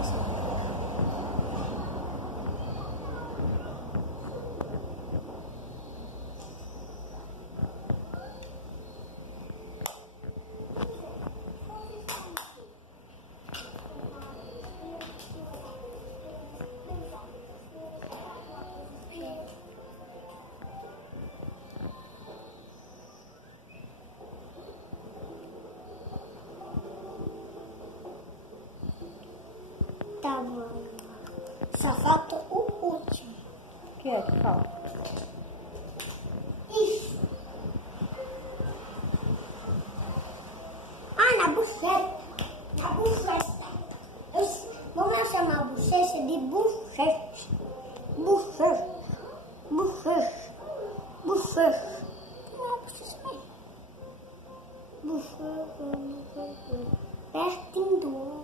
pessoal. Tá bom. Só falta o último. O que é que falta? Isso. Ah, na buceta. Na buceta. Vamos chamar a bochecha de buchecha. Buchecha. Buchecha. Buchecha. Não é bochecha mesmo. Buchecha. Pertinho do olho.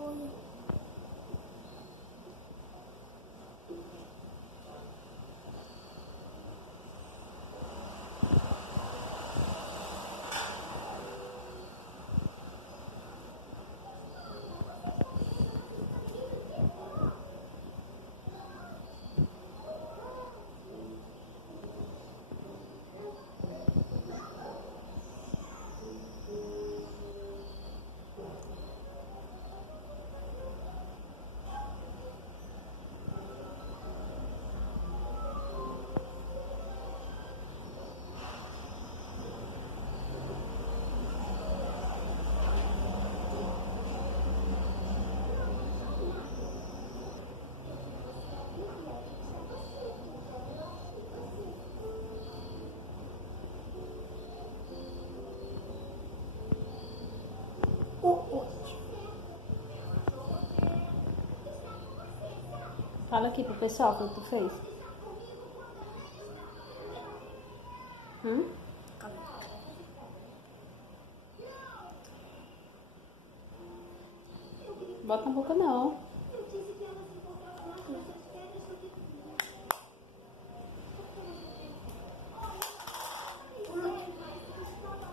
Fala aqui pro pessoal o que tu fez. Bota na boca não.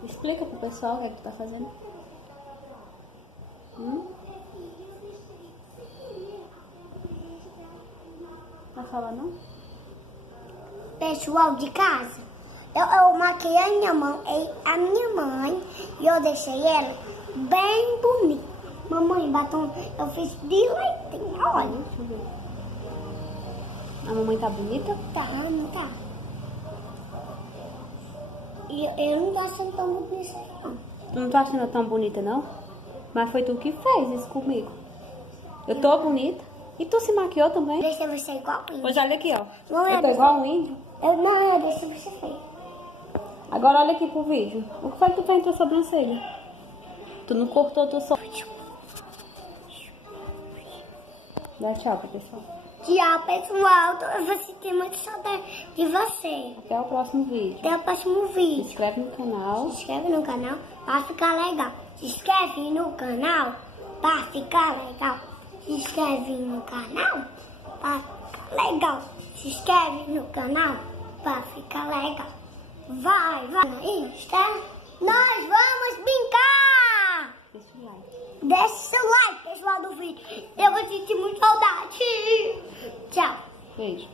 Explica pro pessoal o que é que tu tá fazendo. Vai falar não? Pessoal de casa, eu maquiei a minha mãe e eu deixei ela bem bonita. Mamãe, batom eu fiz de leitinho, olha. Deixa eu ver. A mamãe tá bonita? Tá, não tá? E eu não tô achando tão bonita não. Tu não tá achando tão bonita não? Mas foi tu que fez isso comigo. Eu tô bonita? E tu se maquiou também? Deixa você igual o índio. Pois olha aqui, ó. Não é eu tô igual um índio? Eu deixa você feio. Agora olha aqui pro vídeo. O que foi que tu fez na tua sobrancelha? Tu não cortou tua sobrancelha? Dá tchau pro pessoal. Tchau, pessoal. Eu vou sentir muito saudade de você. Até o próximo vídeo. Até o próximo Se vídeo. inscreve no canal. Se inscreve no canal pra ficar legal. Se inscreve no canal pra ficar legal. Se inscreve no canal pra ficar legal. Se inscreve no canal pra ficar legal. Vai no Insta. Nós vamos brincar. Deixa o like. Deixa seu like, pessoal, do vídeo. Eu vou sentir muita saudade. Tchau. Beijo.